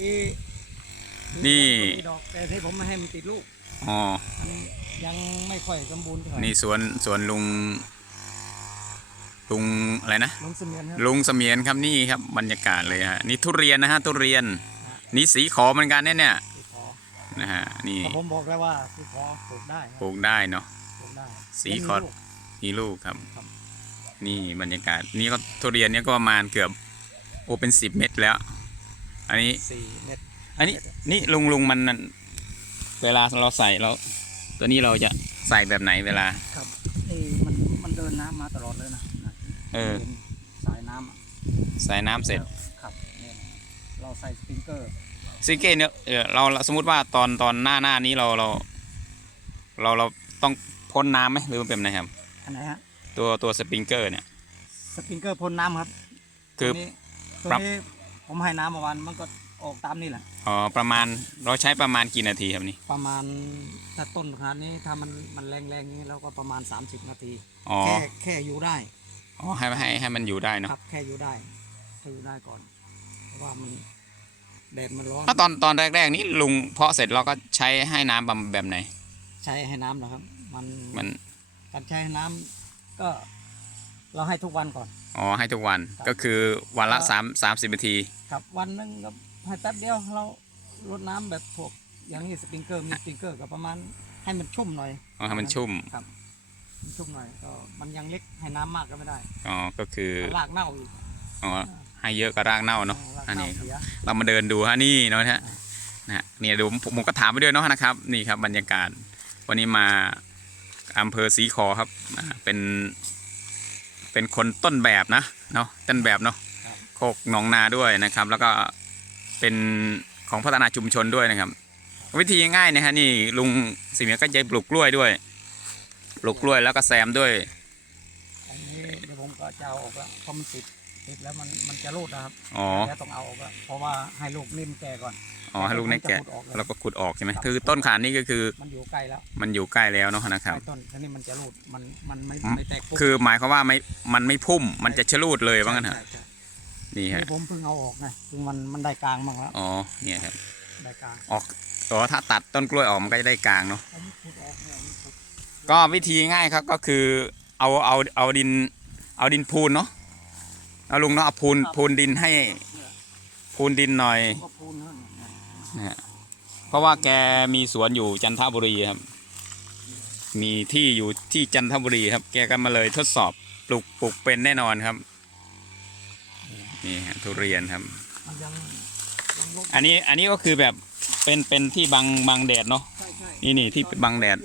ปีนี่มีดอกแต่ที่ผมไม่ให้มันติดลูกอ๋อมันยังไม่ค่อยสมบูรณ์เท่าไหร่นี่สวนสวนลุง ลุงอะไรนะลงเสมียนครับลุงเสมียนครับนี่ครับบรรยากาศเลยฮะนี่ทุเรียนนะฮะทุเรียน นี่สีขอเหมือนกันเนี่ยเนี่ยสีขอนะฮะนี่แต่ผมบอกแล้วว่าสีขอปลูกได้ครับปลูกได้เนาะปลูกได้สีขอไม่มีลูกนี่ลูกครับครับ นี่บรรยากาศนี่ก็ทุเรียนเนี่ยก็ประมาณเกือบโอเป็นสิบเม็ดแล้ว อันนี้ สี่เม็ดอันนี้นี่ลุงลุงมันนั่นเวลาเราใส่เราตัวนี้เราจะใส่แบบไหนเวลา ครับนี่มันมันเดินน้ำมาตลอดเลยนะนะเออ ดินสายน้ำอะใส่น้ำเสร็จครับเนี่ยเราใส่สปริงเกอร์ซิเก้เนี่ยเออเราสมมติว่าตอนตอนหน้าหน้านี้เราเรา เราเราต้องพ่นน้ำไหมหรือมันเป็นไงครับ อันไหนฮะตัวตัวสปริงเกอร์เนี่ย สปริงเกอร์พ่นน้ำครับคือ ตัวนี้ตัวปรับ นี้ ผมให้น้ำเมื่อวานมันก็ออกตามนี่แหละ อ๋อประมาณเราใช้ประมาณกี่นาทีครับนี่ประมาณถ้าต้นขนาดนี้ถ้ามันมันแรงๆอย่างนี้เราก็ประมาณ 30 นาที อ๋อแค่แค่อยู่ได้อ๋อให้ให้ให้มันอยู่ได้เนาะครับ แค่อยู่ได้ให้อยู่ได้ก่อน เพราะว่ามันแดดมันร้อนถ้าตอนตอนแรก ๆ นี้ลุงเพาะเสร็จเราก็ใช้ให้น้ำบำแบบไหน ใช้ให้น้ำนะครับ มันมันการใช้ให้น้ำก็ เราให้ทุกวันก่อน อ๋อให้ทุกวันครับก็คือวันละสามสามสิบนาทีครับวันหนึงก็ให้แป๊บเดียวเรารดน้ำแบบพวกอย่างนี้สปริงเกอร์มีสปริงเกอร์ก็ประมาณให้มันชุ่มหน่อยอ๋อให้มันชุ่มครับมันชุ่มหน่อยก็มันยังเล็กให้น้ำมากก็ไม่ได้อ๋อก็คือรากเน่าอีกอ๋อให้เยอะก็รากเน่าเนาะรากอันเน่านี้ครับเสียเรามาเดินดูฮะนี่เนาะฮะนะฮะเนี่ยดูผมผมก็ถามไปด้วยเนาะนะครับนี่ครับบรรยากาศวันนี้มาอำเภอสีขอครับอ่าเป็น เป็นคนต้นแบบนะเนาะต้นแบบเนาะครับโคกหนองนาด้วยนะครับ แล้วก็เป็นของพัฒนาชุมชนด้วยนะครับ วิธีง่ายๆนะฮะนี่ลุงสิเมียก็จะปลูกกล้วยด้วย ปลูกกล้วยแล้วก็แซมด้วยอันนี้เดี๋ยวผมก็จะเอาออกแล้วเพราะมันติดติดแล้วมันมันจะรูดนะครับอ๋อ แล้วต้องเอาออกแล้วเพราะว่าให้ลูกนิ่มแก่ก่อน อ๋อให้ลูกในแกะมันจะขุดออกเลยแล้วก็ขุดออกใช่ไหมคือต้นขานนี่ก็คือมันอยู่ใกล้แล้วมันอยู่ใกล้แล้วเนาะนะครับ ใกล้ต้นทีนี้มันจะรูดมันมันไม่อืม ไม่แตกปุ๊บคือหมายความว่าไม่มันไม่พุ่มมันจะชะลูดเลยว่างั้นเถใช่อะใช่นี่ฮะนี่ผมเพิ่งเอาออกไงคือมันมันได้กลางบ้างแล้วอ๋อเนี่ยครับได้กลางออกตัวถ้าตัดต้นกล้วยออกมันก็จะได้กลางเนาะ ผมขุดออกเนี่ยผมขุดก็วิธีง่ายครับก็คือเอาเอาเอาดินเอาดินพูนเนาะเอาลุงเนาะเอาพูนพูนดินให้เนี่ยพูนดินหน่อย ผมก็พูนเท่านั้นเนะฮะเพราะว่าแกมีสวนอยู่จันทบุรีครับ มีที่อยู่ที่จันทบุรีครับ แกก็มาเลยทดสอบปลูกปลูกเป็นแน่นอนครับ นี่ฮะทุเรียนครับ ยังยังลบอันนี้อันนี้ก็คือแบบเป็นเป็นที่บังบังแดดเนาะใช่ใช่นี่นี่ที่บังแดด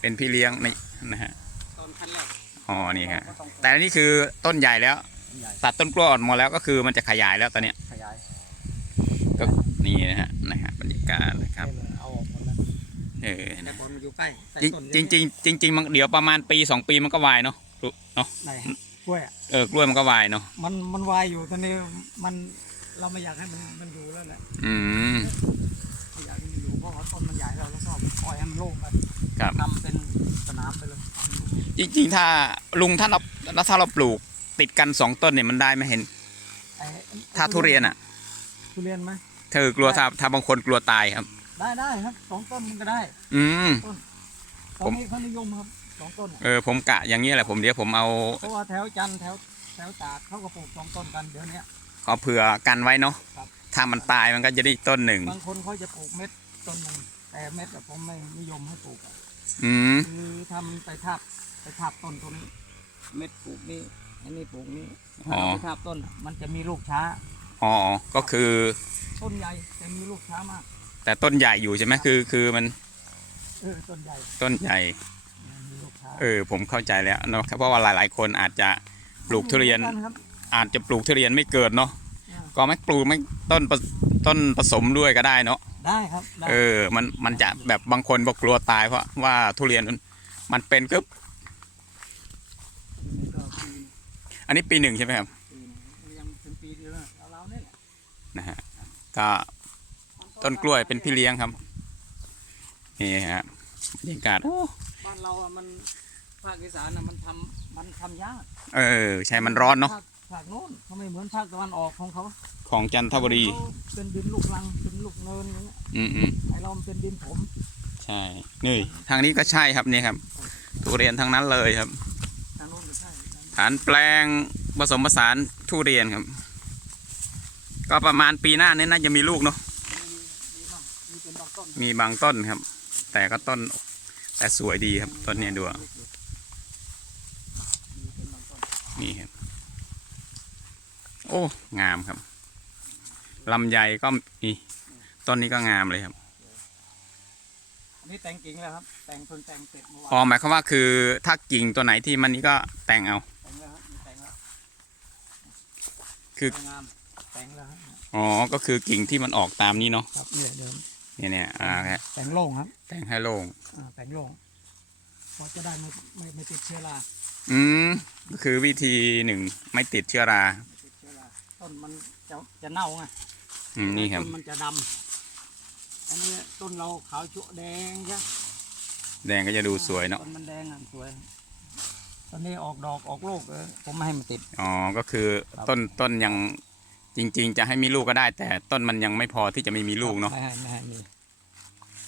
เป็นพี่เลี้ยงนี่นะฮะตอนขั้นแรกอ๋อนี่ฮะแต่อันนี้คือต้นใหญ่แล้ว ใหญ่ตัดต้นกล้วยอ่อนหมดแล้วก็คือมันจะขยายแล้วตอนเนี้ยขยาย ก็นี่นะฮะนะฮะบรรยา กาศนะครับได้เลยเอาออกหมดแล้วเออแต่นะบอลมันอยู่ใกล้ใส่จริงต้นจริงจริงจริงจริงๆมันเดี๋ยวประมาณปีสองปีมันก็วายเนาะรู้เนาะไหนฮะกล้วยอะเออกล้วยมันก็วายเนาะมันมันวายอยู่ตอนนี้มันเราไม่อยากให้มันมันอยู่แล้วแหละอืมไม่อยากให้มันอยู่เพราะว่าต้นมันใหญ่แล้วแล้วก็ปล่อยให้มันโล่งไปครับทำเป็นสนามไปเลยจริงๆถ้าลุงถ้าเราแล้วถ้าเราปลูกติดกันสองต้นเนี่ยมันได้ไหมเห็นไอ้ถ้าทุเรียนอะ ทุเรียนไหม เธอกลัวถ้าถ้าบางคนกลัวตายครับ ได้ได้ครับสองต้นมันก็ได้ อืมตอนนี้เขานิยมครับสองต้นอะเออผมกะอย่างนี้แหละผมเดี๋ยวผมเอาเพราะว่าแถวจันทร์แถวแถวตากเขาก็ปลูกสองต้นกันเดี๋ยวนี้เอาเผื่อกันไว้เนาะครับ ถ้ามันตายมันก็จะได้อีกต้นหนึ่งบางคนเขาจะปลูกเม็ดต้นหนึ่งแต่เม็ดอะผมไม่นิยมให้ปลูกอะอืมคือทำไปทับไปทับต้นตัวนี้ เม็ดปลูกนี่อันนี้ปลูกนี่ถ้าเราไปทับต้นอะมันจะมีลูกช้า อ๋อก็คือต้นใหญ่แต่มีลูกช้ามาก แต่ต้นใหญ่อยู่ใช่ไหมคือคือมันเออต้นใหญ่ต้นใหญ่มีลูกช้าเออผมเข้าใจแล้วเนาะเพราะว่าหลาย ๆ คนอาจจะปลูกทุเรียนหมือกัครับ อาจจะปลูกทุเรียนไม่เกิดเนาะอ่า ก็ไม่ปลูกไม่ต้นผสต้นผสมด้วยก็ได้เนาะได้ครับได้เออมันมันจะแบบบางคนบอกกลัวตายเพราะว่าทุเรียนมันมันเป็นก็นี่ก็ปีอันนี้ปีหนึ่งใช่ไหมครับ นะเอาเราเนี่ยแหละนะฮะก็ต้นกล้วยเป็นพี่เลี้ยงครับนี่ฮะบรรยากาศโอ้บ้านเราอะมันภาคอีสานอะมันทำมันทำยากเออใช่มันร้อนเนาะถ้ภาคโน้นเขาไม่เหมือนภาคตะวันออกของเขาของจันทบุรีเขาเป็นดินลูกรังเป็นลูกเนินอย่างเงี้ยอืมอืมไอเรามันเป็นดินผมใช่นี่ทางนี้ก็ใช่ครับนี่ครับทุเรียนทั้งนั้นเลยครับ ทางโน้นก็ใช่ฐานแปลงผสมผสานทุเรียนครับ ก็ประมาณปีหน้านี้น่าจะมีลูกเนาะมีบ้างมีเป็นบางต้นมีบางต้นครับ แต่ก็ต้นแต่สวยดีครับต้นเนี้ยดูอะมีเป็นบางต้นนี่ครับ โอ้ งามครับลำไยก็มีต้นนี้ก็งามเลยครับอันนี้แต่งกิ่งแล้วครับ แต่งเพิ่งแต่งเสร็จเมื่อวานอ๋อหมายความว่าคือถ้ากิ่งตัวไหนที่มันนี้ก็แต่งเอาแต่งแล้วครับมีแต่งแล้วคือสวย งามแต่งแล้วครับอ๋อ ก็คือกิ่งที่มันออกตามนี้เนาะครับเนี่ยเดิมเนี่ยเนี่ยอ่าครับแต่งโล่งครับแต่งให้โล่งอ่าแต่งโล่งเพราะจะได้ไม่ไม่ไม่ติดเชื้อราอืมก็คือวิธีหนึ่งไม่ติดเชื้อราไม่ติดเชื้อราต้นมันจะจะเน่าไงอืมนี่ครับต้นมันจะดำอันนี้ต้นเราขาวชุแดงใช่แดงก็จะดูสวยเนาะต้นมันแดงอะสวยตอนนี้ออกดอกออกลูกเออผมไม่ให้มันติด อ๋อก็คือครับต้นต้นยัง จริง ๆ จะให้มีลูกก็ได้ แต่ต้นมันยังไม่พอที่จะไม่มีลูกเนาะไม่ให้ไม่ให้มี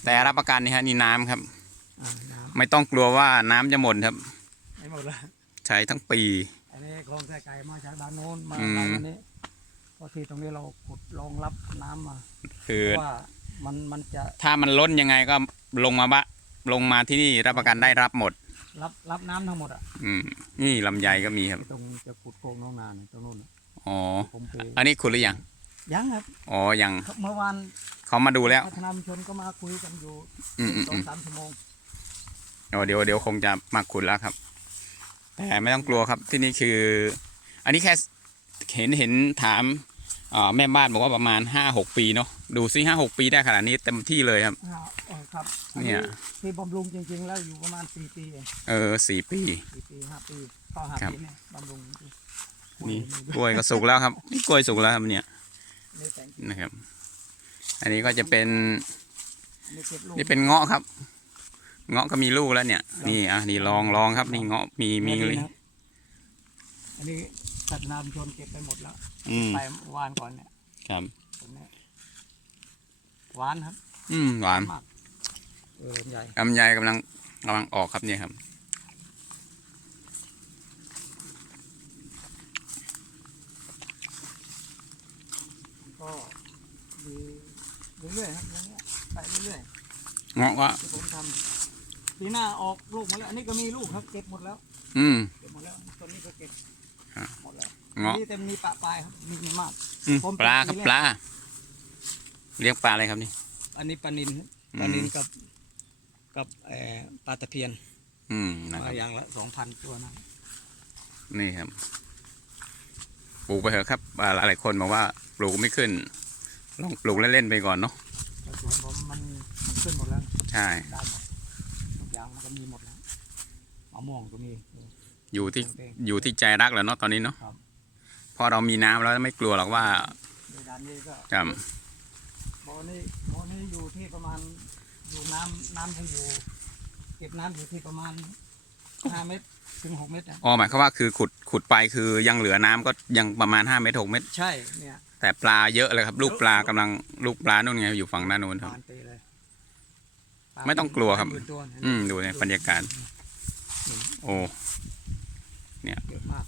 แต่รับประกันนี่ฮะนี่น้ำครับ อ่าน้ไม่ต้องกลัวว่าน้ำจะหมดครับำไม่หมดละใช้ทั้งปี อันนี้คลองแท้ไก่มาจากด้านโน้นมาอืม ด้านนี้เพราะที่ตรงนี้เราขุดรองรับน้ำมาคือ เพราะว่ามันมันจะถ้ามันล้นยังไงก็ลงมาบะลงมาที่นี่รับประกันได้รับหมด รับรับน้ำทั้งหมดอะ อืมนี่ลำไยก็มีครับ ตรงจะขุดโคงน้องนานตรงนู้นน่ะ อ๋อ ผมไปอันนี้คุณหรือยัง ยังครับอ๋อ ยัง เมื่อวานเขามาดูแล้ว พัฒนาชุมชนก็มาคุยกันอยู่อืมอืมสออืงมสามชั่วโมงอ๋อเดี๋ยวเดี๋ยวคงจะมาขุดแล้วครับ แต่ไม่ต้องกลัวครับ ที่นี่คือ อันนี้แค่เห็นเห็นถามเอ่อแม่บ้านบอกว่าประมาณห้าหกปีเนาะ ดูซิห้าหกปีได้ขนาดนี้เต็มที่เลยครับ อ่าเออครับเนี่ย ที่บำรุงจริง ๆ แล้วอยู่ประมาณสี่ปีเองเออสี่ปี สี่ปีห้าปีก็ห้าครับ ปีเนี่ยบำรุงจริงๆ นี่นี่กล้วยก็สุกแล้วครับนี่กล้วยสุกแล้วครับเนี่ยนี่แต่งกิ่งนะครับ อันนี้ก็จะเป็นนี่เก็บลูกนี่เป็นเงาะครับ เงาะก็มีลูกแล้วเนี่ย นี่อะนี่ลองลองครับนี่เงาะมีมีนี่เลยนะครับอันนี้พัฒนาชุมชนเก็บไปหมดแล้วอืมไปวานก่อนเนี่ยครับตรงเนี้ยหวานครับ อืมหวานมากเออใหญ่ลำไยกำลังกำลังออกครับเนี่ยครับ ก็ดีเรื่อยๆครับอย่างเงี้ยไปเรื่อยเงาะก็ๆที่ผมทำปีหน้าออกลูกมาแล้วอันนี้ก็มีลูกครับเก็บหมดแล้วอืม เก็บหมดแล้วต้นนี้ก็เก็บฮะ หมดแล้วเงาะนี่เต็มมีปะปลายครับมีมีมาก อืมผมปลาครับปีแรก ปลาเลี้ยงปลาอะไรครับนี่ อันนี้ปลานินครับอืม ปลานินกับกับเอ่อปลาตะเพียนอืมนะคมารับอย่างละสองพันตัวนะนี่ครับ ปลูกไปเถอะครับอ่าหลายๆคนบอกว่าปลูกไม่ขึ้นลองปลูกเล่นๆไปก่อนเนาะแต่สวนผมมันมันขึ้นหมดแล้วใช่ได้หมดทุกอย่างมันก็มีหมดแล้วมะม่วงก็มีอยู่ที่เองอยู่ที่ใจรักแหล้วเนาะตอนนี้เนาะครับพอเรามีน้ำแล้วไม่กลัวหรอกว่าโดยด้านนี้ก็ครับบ่อนี้บ่อนี้อยู่ที่ประมาณอยู่น้ำน้ำที่อยู่ เก็บน้ำอยู่ที่ประมาณห้าเมตร ถึงหกเมตรนะอ๋อหมายความว่าคือขุดขุดไปคือยังเหลือน้ำก็ยังประมาณ5เมตร6เมตร ใช่เนี่ยแต่ปลาเยอะเลยครับลูกปลากำลังลูกปลานู่นไงอยู่ฝั่งด้านนู้นครับปานเตเลยไม่ต้องกลัวครับหมื่นตัวนะอืมดูในบรรยากาศ โอ้เยอะมาก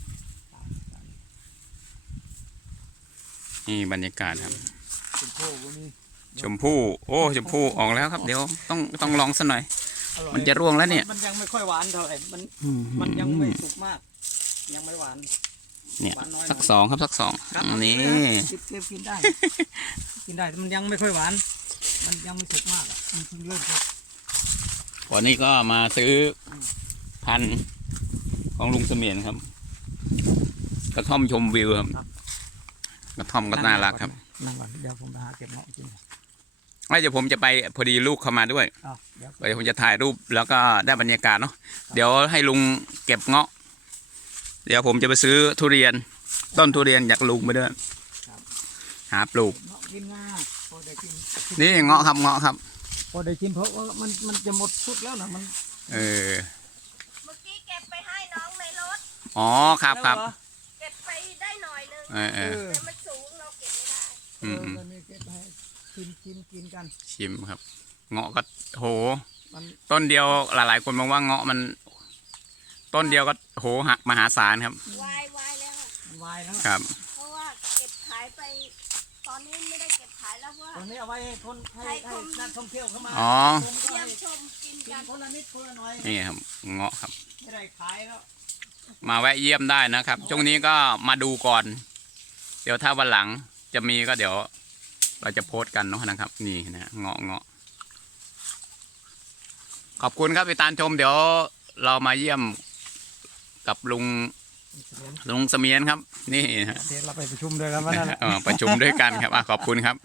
นี่บรรยากาศครับ เป็นโค้ก็มีชมพู่โอ้ชมพู่ออกแล้วครับ เดี๋ยวต้องต้องลองสักหน่อยอ ร่อยมันจะร่วงแล้วเนี่ย มันยังไม่ค่อยหวานเท่าไหร่มันมันยังไม่สุกมาก ยังไม่หวาน เนี่ย หวานน้อยหสัน่กอยสองครับสักสองครับนี่เก็บเก็บกินได้ กินได้แต่มันยังไม่ค่อยหวาน มันยังไม่สุกมากอะมันเพิ่งเริ่มสุกวันนี้ก็มาซื้อพันธุ์ของลุงเสมียนครับ กระท่อมชมวิวครับ กระท่อมก็น่ารักครับ นั่งก่อนเดี๋ยวผมไปหาเก็บเงาะกินไม่ เดี๋ยวผมจะไปพอดีลูกเข้ามาด้วยอ้าวเดี๋ยวเดี๋ยวผมจะถ่ายรูปแล้วก็ได้บรรยากาศเนาะเดี๋ยวให้ลุงเก็บเงาะ เดี๋ยวผมจะไปซื้อทุเรียน ต้นทุเรียนจากลุงไปด้วยหาปลูก เงาะกินง่ายพอได้กินนี่เงาะครับเงาะครับ พอได้กินเพราะว่ามันมันจะหมดสุดแล้วนะมันเออเมื่อกี้เก็บไปให้น้องในรถ อ๋อครับครับแล้วเหอเก็บไปได้หน่เออเออแต่มันสูงเราเก็บไม่ได้ เออืมออืมตอนนี้ เก็บให้กินกินกินกัน ชิมครับ เงาะก็โห มันต้นเดียวหลายๆ คนมองว่าเงาะมัน ต้นเดียวก็โหหักมหาศาลครับ วายวายแล้วอะมันวายแล้วครับ เพราะว่าเก็บขายไป ตอนนี้ไม่ได้เก็บขายแล้วเพราะว่า ตอนนี้เอาไว้ให้คนให้ให้ให้คนนักท่องเที่ยวเข้ามาอ๋อชมก็เยี่ยให้มชมกินกิกันน คนละนิดคนละหน่อยนี่ครับ เงาะครับ ไม่ได้ขายแล้วมาแวะเยี่ยมได้นะครับ ช่วงนี้ก็มาดูก่อน เดี๋ยวถ้าวันหลังจะมีก็เดี๋ยว เราจะโพสต์กันเนาะนะครับ นี่นะเงาะเงาะขอบคุณครับติดตามชม เดี๋ยวเรามาเยี่ยมกับลุงลุงเสมียนครับ นี่นะฮะเดี๋ยวเราไปประชุมด้วยกันวันนั้นแหละเออประชุมด้วยกันครับอะขอบคุณครับ